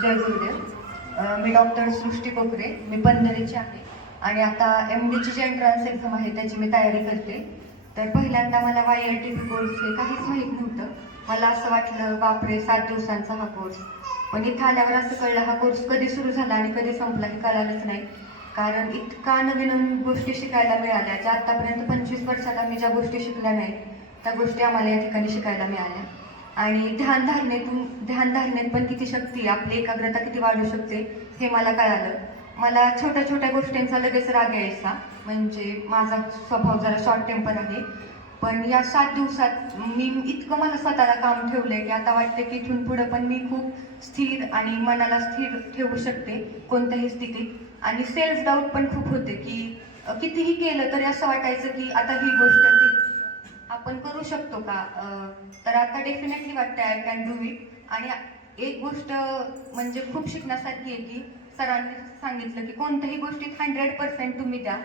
जय गुरुदेव. मी doctor सृष्टी कोकरे, मी पंढरीची आहे आणि आता MDची जी एंट्रन्स एक्झाम आहे त्याची मी तयारी करते. तर पहिल्यांदा मला YLTP कोर्स हे काहीच माहीत नव्हतं. मला असं वाटलं बापरे 7 दिवसांचा हा कोर्स, पण इथं आल्यावर असं कळलं हा कोर्स कधी सुरू झाला आणि कधी संपला हे कळालंच नाही. कारण इतका नवीन नवीन गोष्टी शिकायला मिळाल्या, ज्या आतापर्यंत 25 वर्षात आम्ही ज्या गोष्टी शिकल्या नाहीत त्या गोष्टी आम्हाला या ठिकाणी शिकायला मिळाल्या. आणि ध्यानधारणेत पण किती शक्ती, आपली एकाग्रता किती वाढू शकते हे मला कळालं. मला छोट्या छोट्या गोष्टींचा लगेच राग यायचा, म्हणजे माझा स्वभाव जरा शॉर्ट टेम्पर आहे. पण या 7 दिवसात मी इतकं मला स्वतःला काम ठेवलंय की आता वाटते की इथून पुढं पण मी खूप स्थिर आणि मनाला स्थिर ठेवू शकते कोणत्याही स्थितीत. आणि सेल्फ डाऊट पण खूप होते की कितीही केलं तरी असं वाटायचं की आता ही गोष्ट आपण करू शकतो का. तर आता डेफिनेटली वाटतं आय कॅन डू इट. आणि एक गोष्ट म्हणजे खूप शिकण्यासारखी आहे की सरांनी सांगितलं की कोणत्याही गोष्टीत 100% तुम्ही द्या,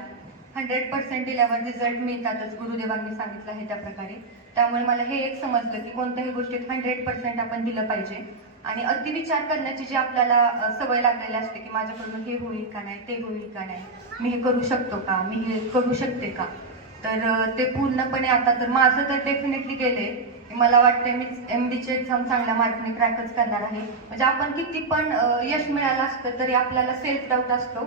100% दिल्यावर रिझल्ट मिळतातच. गुरुदेवांनी सांगितलं आहे त्या प्रकारे. त्यामुळे मला हे एक समजलं की कोणत्याही गोष्टीत 100% आपण दिलं पाहिजे. आणि अतिविचार करण्याची जी आपल्याला सवय लागलेली असते की माझ्याकडून हे होईल का नाही, ते होईल का नाही, मी हे करू शकतो का, मी हे करू शकते का, तर ते पूर्णपणे आता तर माझं तर डेफिनेटली गेलंय. मला वाटतंय मी MDची एक्झाम चांगल्या मार्कने क्रॅकच करणार आहे. म्हणजे आपण किती पण यश मिळालं असतं तरी आपल्याला सेल्फ डाऊट असतो.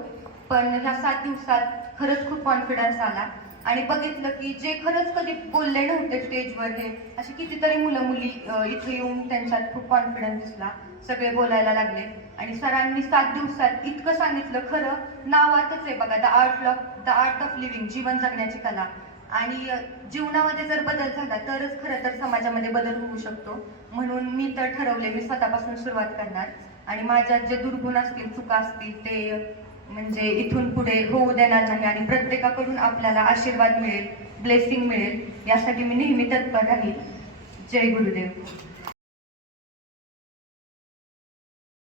पण ह्या 7 दिवसात खरंच खूप कॉन्फिडन्स आला आणि बघितलं की जे खरंच कधी बोलले नव्हते स्टेजवर, हे असे कितीतरी मुलं मुली इथे येऊन त्यांच्यात खूप कॉन्फिडन्स दिसला, सगळे बोलायला लागले. आणि सरांनी 7 दिवसात इतकं सांगितलं, खरं नावातच आहे बघा, द आर्ट ऑफ लिव्हिंग, जीवन जगण्याची कला. आणि जीवनामध्ये जर बदल झाला तरच खरं तर समाजामध्ये बदल होऊ शकतो. म्हणून मी तर ठरवले मी स्वतःपासून सुरुवात करणार आणि माझ्यात जे दुर्गुण असतील, चुका असतील ते म्हणजे इथून पुढे होऊ देणार नाही. आणि प्रत्येकाकडून आपल्याला आशीर्वाद मिळेल, ब्लेसिंग मिळेल, यासाठी मी नेहमी तत्पर राहील. जय गुरुदेव.